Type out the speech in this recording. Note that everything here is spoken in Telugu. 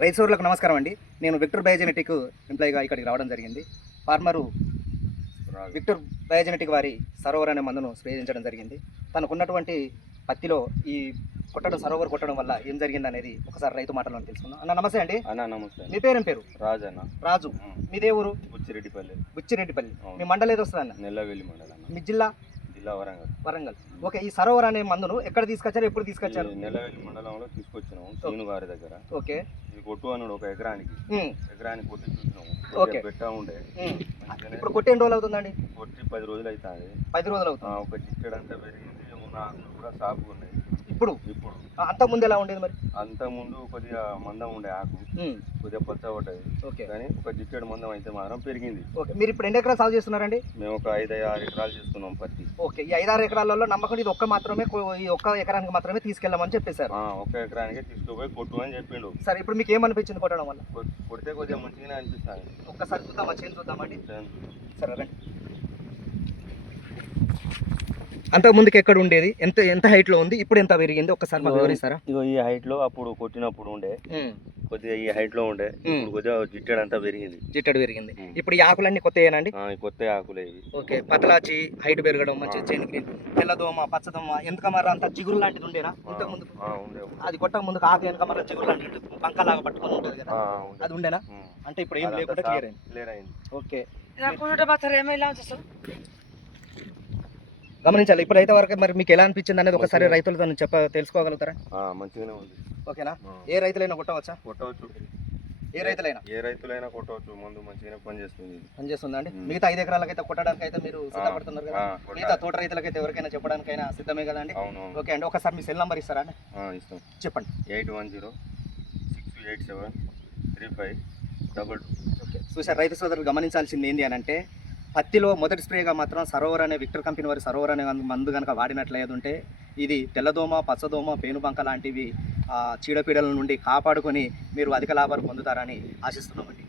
రైతు సోదరులకు నమస్కారం అండి. నేను విక్టర్ బయోజెనెటిక్ ఎంప్లాయీగా ఇక్కడికి రావడం జరిగింది. ఫార్మరు విక్టర్ బయోజెనెటిక్ వారి సరోవర్ అనే మందును స్ప్రే జరిగింది. తనకున్నటువంటి పత్తిలో ఈ కొట్టడం వల్ల ఏం జరిగింది అనేది ఒకసారి రైతు మాటల్లో తెలుసుకుందాం. అన్న నమస్తే అండి. నమస్తే. మీ పేరేం పేరు? రాజు అన్న. రాజు. మీదే ఊరు? బుచ్చిరెడ్డిపల్లి. మీ మండలం ఏదో వస్తుంది అన్న? నెల్లవెల్లి మండలం. మీ జిల్లా? వరంగల్. ఓకే, ఈ సరోవర్ అనే మందును ఎక్కడ తీసుకొచ్చారు, ఎప్పుడు తీసుకొచ్చారు? నెల్లవెల్లి మండలంలో తీసుకొచ్చినాము సీను గారి దగ్గర. ఓకే. ఇది కొట్టు అన్నాడు ఒక ఎకరానికి కొట్టి చూసినాము. ఓకే. పెట్టా ఉండే. ఇప్పుడు కొట్టి ఎన్ని రోజులు అవుతుందండి? కొట్టి 10 రోజులు అవుతుంది. 10 రోజులు అవుతుంది. ఒక చిట్టడంతా పెరిగింది. ఆకులు కూడా సాపు ఉన్నాయి. ఇప్పుడు అంత ముందు ఎలా ఉండేది మరి? అంత ముందు కొద్దిగా మందం ఉండే ఆకు, కొద్దిగా పచ్చ పడ్డది. ఓకే. కానీ ఒక జిట్టెడు మందం అయితే మాత్రం పెరిగింది. ఓకే. మీరు ఇప్పుడు ఎన్ని ఎకరాలు సాగు చేస్తున్నారండి? మేము ఒక 5-6 ఎకరాలు చేస్తున్నాం పత్తి. ఓకే. ఈ 5-6 ఎకరాలలో నమ్మకం ఇది ఈ ఒక్క ఎకరానికి మాత్రమే తీసుకెళ్ళమని చెప్పేశారు. ఒక ఎకరానికి తీసుకుపోయి కొట్టు అని చెప్పిండు. సరే, ఇప్పుడు మీకు ఏమనిపించింది కొట్టడం వల్ల? కొడితే కొద్దిగా మంచిగానే అనిపిస్తుంది. ఒక్కసారి చూద్దామా, చేను చూద్దామండి. సరే రండి. అంతకు ముందుకు ఎక్కడ ఉండేది, ఎంత ఎంత హైట్ లో ఉంది, ఇప్పుడు ఎంత పెరిగింది ఒక్కసారి మాకు వివరిస్తారా? ఇగో ఈ హైట్ లో అప్పుడు కొట్టినప్పుడు ఉండే, కొద్దిగా ఈ హైట్ లో ఉండే, కొద్దిగా జిట్టెడు అంతా పెరిగింది. జిట్టెడు పెరిగింది. ఇప్పుడు ఈ ఆకులన్నీ కొత్తయేనండి? కొత్త ఆకులే ఇవి. ఓకే. పతలాచి హైట్ పెరగడం, మంచి చైన్ గ్రీన్, తెల్లదోమ, పచ్చదోమ, వెనక మర అంత జిగురు లాంటిది ఉండేనా ఇంతకు ముందు? అది కొట్టక ముందుకు ఆకు వెనక మర జిగురు లాంటిది పంకలాగా పట్టుకొని ఉంటుంది కదా, అది ఉండేనా? అంటే ఇప్పుడు ఏం లేకుండా క్లియర్ అయింది. ఓకే. గమనించాలి. ఇప్పుడు అయితే వరకు మరి మీకు ఎలా అనిపించింది అనేది ఒకసారి రైతులతో తెలుసుకోగలుగుతారా? మంచిగానే ఉంది. ఓకేనా? ఏ రైతులైనా కొట్టవచ్చా? కొట్టవచ్చు. ఏ రైతులైనా కొట్టవచ్చు. ముందు మంచిగానే పనిచేస్తుంది అండి. మిగతా 5 ఎకరాలకైతే అయితే కొట్టడానికి అయితే మీరు సిద్ధపడుతున్నారు కదా, మిగతా తోట రైతులకైతే ఎవరికైనా చెప్పడానికైనా సిద్ధమే కదా అండి? ఓకే అండి. ఒకసారి మీ సెల్ నంబర్ ఇస్తారా అండి? ఇస్తాం. చెప్పండి. 8106873522. ఓకే. చూసారు రైతు సోదరులు, గమనించాల్సింది ఏంటి అని అంటే, పత్తిలో మొదటి స్ప్రేగా మాత్రం సరోవర్ అనే విక్టర్ కంపెనీ వారి సరోవర్ అనే మందు కనుక వాడినట్లయితే ఇది తెల్లదోమ, పచ్చదోమ, పేనుబంక లాంటివి చీడపీడల నుండి కాపాడుకొని మీరు అధిక లాభాలు పొందుతారని ఆశిస్తున్నామండి.